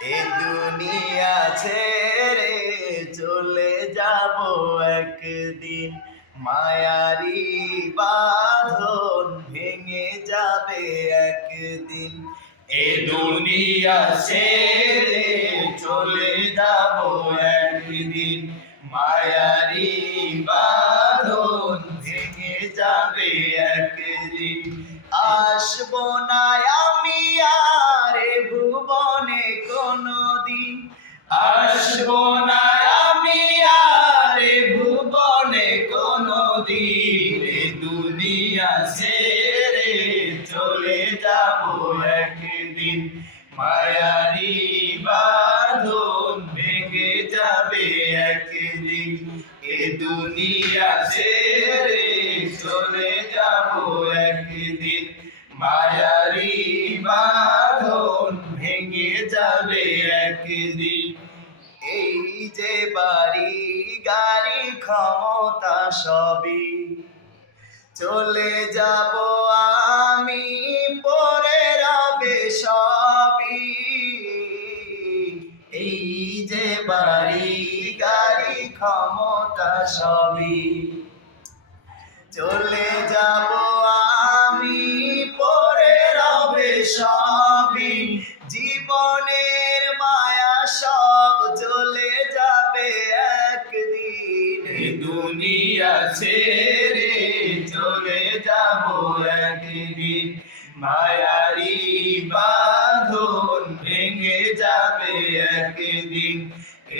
এ দুনিয়া ছেড়ে চলে যাব একদিন, মায়ারি বাঁধন ভেঙে যাবে একদিন। এ দুনিয়া ছেড়ে চলে যাব একদিন, মায়ারি বাঁধন ভেঙে যাবে একদিন। আসবো না আমি আর এ ভুবনে কোনদিন, আসবো না আমি আর এ ভুবনে কোনদিন। এ দুনিয়া ছেড়ে চলে যাব একদিন, মায়ারি বাঁধন ভেঙে যাবে একদিন। এ দুনিয়া ছেড়ে চলে যাব একদিন, মায়ারি বাঁধন ভেঙে যাবে একদিন। এই যে বাড়ি গাড়ি ক্ষমতা সবই চলে যাব আমি, পরে রবে সবই। এই যে বাড়ি গাড়ি ক্ষমতা সবই চলে যাব আমি, পরে রবে সবই। জীবনের মায়া সব চলে যাবে একদিন, এ দুনিয়া ছেড়ে চলে যাব একদিন, মায়ারি বাঁধন ভেঙে যাবে একদিন।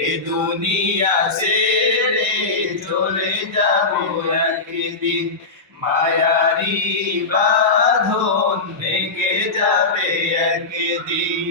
এ দুনিয়া ছেড়ে চলে যাব একদিন, মায়ারি বাঁধন ভেঙে যাবে একদিন।